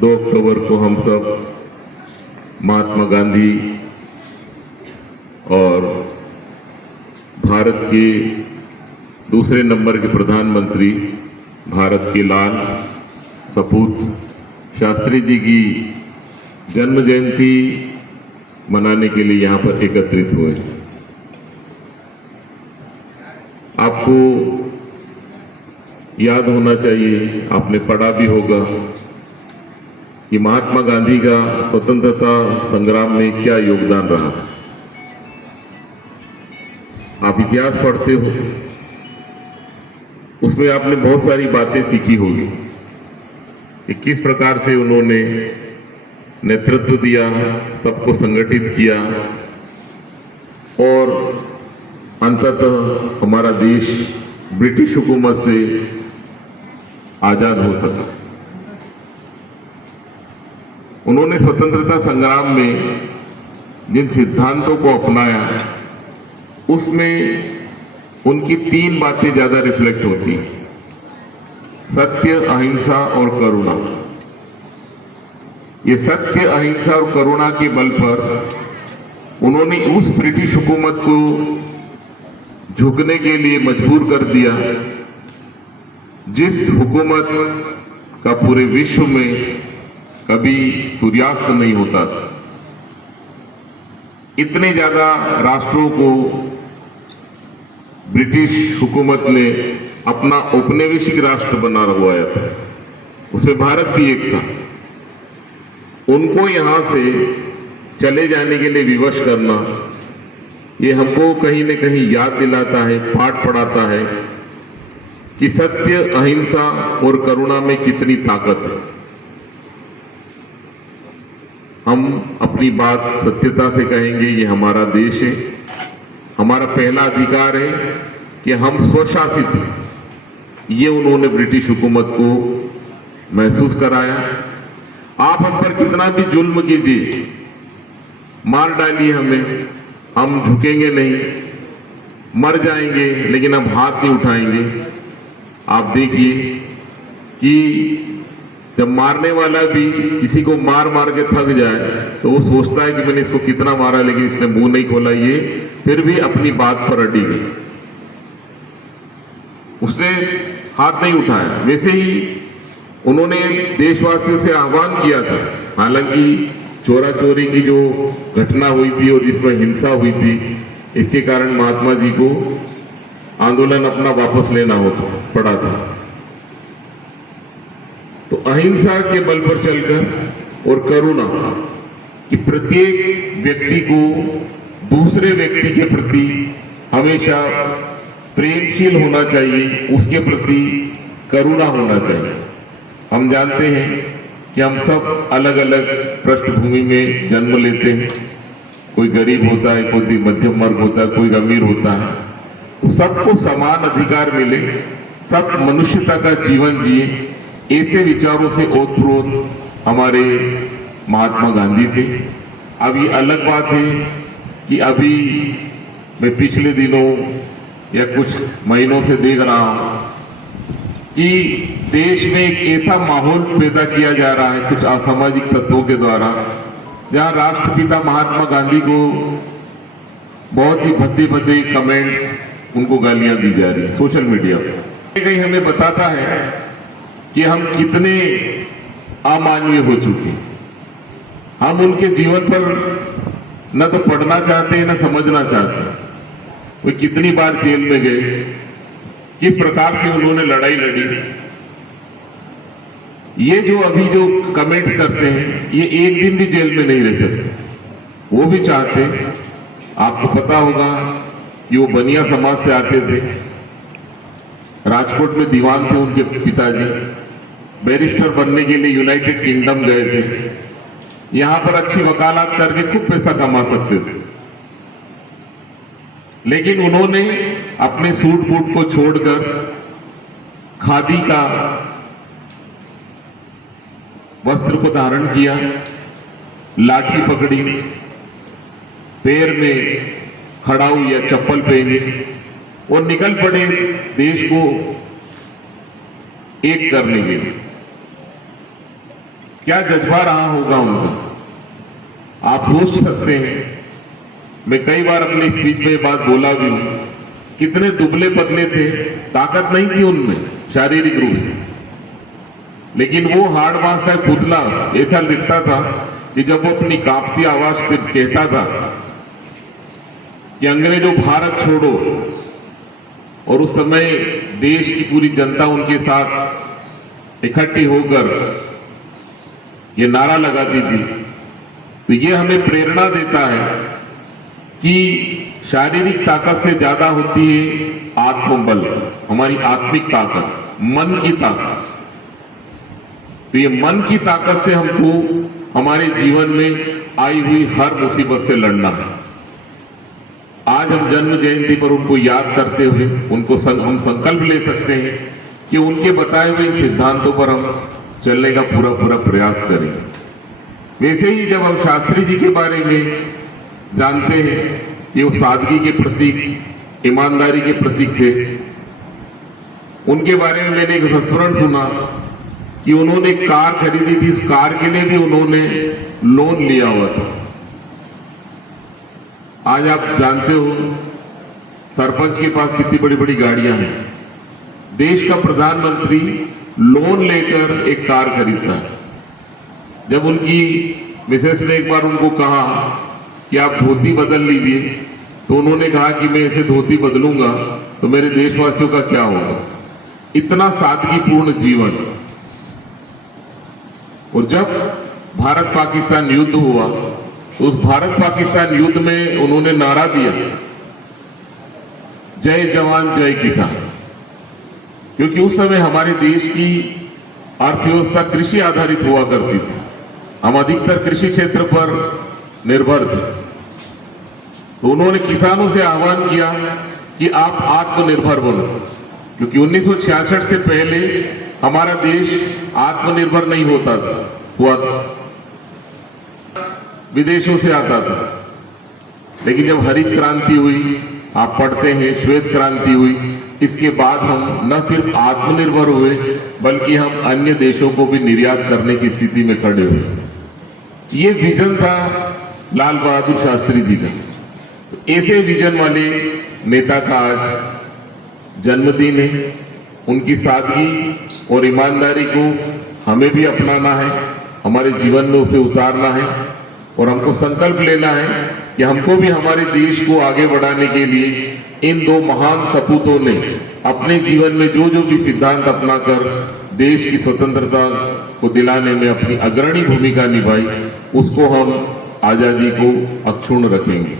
2 अक्टूबर को हम सब महात्मा गांधी और भारत के दूसरे नंबर के प्रधानमंत्री, भारत के लाल सपूत शास्त्री जी की जन्म जयंती मनाने के लिए यहाँ पर एकत्रित हुए। आपको याद होना चाहिए, आपने पढ़ा भी होगा कि महात्मा गांधी का स्वतंत्रता संग्राम में क्या योगदान रहा। आप इतिहास पढ़ते हो, उसमें आपने बहुत सारी बातें सीखी होगी कि किस प्रकार से उन्होंने नेतृत्व दिया, सबको संगठित किया और अंततः हमारा देश ब्रिटिश हुकूमत से आजाद हो सका। उन्होंने स्वतंत्रता संग्राम में जिन सिद्धांतों को अपनाया, उसमें उनकी 3 बातें ज्यादा रिफ्लेक्ट होती हैं: सत्य, अहिंसा और करुणा। ये सत्य, अहिंसा और करुणा के बल पर उन्होंने उस ब्रिटिश हुकूमत को झुकने के लिए मजबूर कर दिया, जिस हुकूमत का पूरे विश्व में कभी सूर्यास्त नहीं होता था। इतने ज्यादा राष्ट्रों को ब्रिटिश हुकूमत ने अपना औपनिवेशिक राष्ट्र बना रखवाया था, उसमें भारत भी एक था। उनको यहां से चले जाने के लिए विवश करना, ये हमको कहीं न कहीं याद दिलाता है, पाठ पढ़ाता है कि सत्य, अहिंसा और करुणा में कितनी ताकत है। हम अपनी बात सत्यता से कहेंगे, ये हमारा देश है, हमारा पहला अधिकार है कि हम स्वशासित हैं। ये उन्होंने ब्रिटिश हुकूमत को महसूस कराया। आप हम पर कितना भी जुल्म कीजिए, मार डालिए हमें, हम झुकेंगे नहीं, मर जाएंगे लेकिन हम हाथ नहीं उठाएंगे। आप देखिए कि जब मारने वाला भी किसी को मार मार के थक जाए तो वो सोचता है कि मैंने इसको कितना मारा, लेकिन इसने मुंह नहीं खोला, ये फिर भी अपनी बात पर अड़ी गई, उसने हाथ नहीं उठाया। वैसे ही उन्होंने देशवासियों से आह्वान किया था, हालांकि चोरा चोरी की जो घटना हुई थी और जिसमें हिंसा हुई थी, इसके कारण महात्मा जी को आंदोलन अपना वापस लेना पड़ा था। तो अहिंसा के बल पर चलकर और करुणा कि प्रत्येक व्यक्ति को दूसरे व्यक्ति के प्रति हमेशा प्रेमशील होना चाहिए, उसके प्रति करुणा होना चाहिए। हम जानते हैं कि हम सब अलग अलग पृष्ठभूमि में जन्म लेते हैं, कोई गरीब होता है, कोई मध्यम वर्ग होता है, कोई अमीर होता है, तो सबको समान अधिकार मिले, सब मनुष्यता का जीवन जिए, ऐसे विचारों से ओतप्रोत हमारे महात्मा गांधी थे। अब ये अलग बात है कि अभी मैं पिछले दिनों या कुछ महीनों से देख रहा हूं कि देश में एक ऐसा माहौल पैदा किया जा रहा है कुछ असामाजिक तत्वों के द्वारा, जहां राष्ट्रपिता महात्मा गांधी को बहुत ही भद्दे भद्दे कमेंट्स, उनको गालियां दी जा रही है सोशल मीडिया पर। कहीं हमें बताता है कि हम कितने अमानवीय हो चुके हैं। हम उनके जीवन पर न तो पढ़ना चाहते हैं, न समझना चाहते हैं। वे कितनी बार जेल में गए, किस प्रकार से उन्होंने लड़ाई लड़ी। ये जो अभी जो कमेंट्स करते हैं, ये एक दिन भी जेल में नहीं रह सकते। वो भी चाहते, आपको पता होगा कि वो बनिया समाज से आते थे, राजकोट में दीवान थे उनके पिताजी, बैरिस्टर बनने के लिए यूनाइटेड किंगडम गए थे, यहां पर अच्छी वकालत करके खूब पैसा कमा सकते थे। लेकिन उन्होंने अपने सूट बूट को छोड़कर खादी का वस्त्र को धारण किया, लाठी पकड़ी, पैर में खड़ाऊ या चप्पल पहने और निकल पड़े देश को एक करने के लिए। क्या जज्बा रहा होगा उनका, आप सोच सकते हैं। मैं कई बार अपनी स्पीच में ये बात बोला भी हूं, कितने दुबले पतले थे, ताकत नहीं थी उनमें शारीरिक रूप से, लेकिन वो हार्ड मांस का एक पुतला ऐसा दिखता था कि जब वो अपनी कांपती आवाज से कहता था कि अंग्रेजों भारत छोड़ो, और उस समय देश की पूरी जनता उनके साथ इकट्ठी होकर ये नारा लगाती थी, तो ये हमें प्रेरणा देता है कि शारीरिक ताकत से ज्यादा होती है आत्मबल, हमारी आत्मिक ताकत, मन की ताकत। तो ये मन की ताकत से हमको हमारे जीवन में आई हुई हर मुसीबत से लड़ना है। आज हम जन्म जयंती पर उनको याद करते हुए उनको हम संकल्प ले सकते हैं कि उनके बताए हुए इन सिद्धांतों पर हम चलने का पूरा पूरा प्रयास करेंगे। वैसे ही जब हम शास्त्री जी के बारे में जानते हैं कि वो सादगी के प्रतीक, ईमानदारी के प्रतीक थे, उनके बारे में मैंने एक संस्मरण सुना कि उन्होंने कार खरीदी थी, इस कार के लिए भी उन्होंने लोन लिया हुआ था। आज आप जानते हो सरपंच के पास कितनी बड़ी बड़ी गाड़ियां हैं, देश का प्रधानमंत्री लोन लेकर एक कार खरीदता है। जब उनकी मिसेस ने एक बार उनको कहा कि आप धोती बदल लीजिए, तो उन्होंने कहा कि मैं ऐसे धोती बदलूंगा तो मेरे देशवासियों का क्या होगा। इतना सादगीपूर्ण जीवन। और जब भारत पाकिस्तान युद्ध हुआ तो उस भारत पाकिस्तान युद्ध में उन्होंने नारा दिया, जय जवान जय किसान, क्योंकि उस समय हमारे देश की अर्थव्यवस्था कृषि आधारित हुआ करती थी, हम अधिकतर कृषि क्षेत्र पर निर्भर थे। तो उन्होंने किसानों से आह्वान किया कि आप आत्मनिर्भर बनो, क्योंकि 1966 से पहले हमारा देश आत्मनिर्भर नहीं हुआ था, विदेशों से आता था। लेकिन जब हरित क्रांति हुई, आप पढ़ते हैं श्वेत क्रांति हुई, इसके बाद हम न सिर्फ आत्मनिर्भर हुए बल्कि हम अन्य देशों को भी निर्यात करने की स्थिति में खड़े हुए। ये विजन था लाल बहादुर शास्त्री जी का। ऐसे विजन वाले नेता का आज जन्मदिन है। उनकी सादगी और ईमानदारी को हमें भी अपनाना है, हमारे जीवन में उसे उतारना है, और हमको संकल्प लेना है कि हमको भी हमारे देश को आगे बढ़ाने के लिए इन दो महान सपूतों ने अपने जीवन में जो जो भी सिद्धांत अपनाकर देश की स्वतंत्रता को दिलाने में अपनी अग्रणी भूमिका निभाई, उसको हम आजादी को अक्षुण्ण रखेंगे।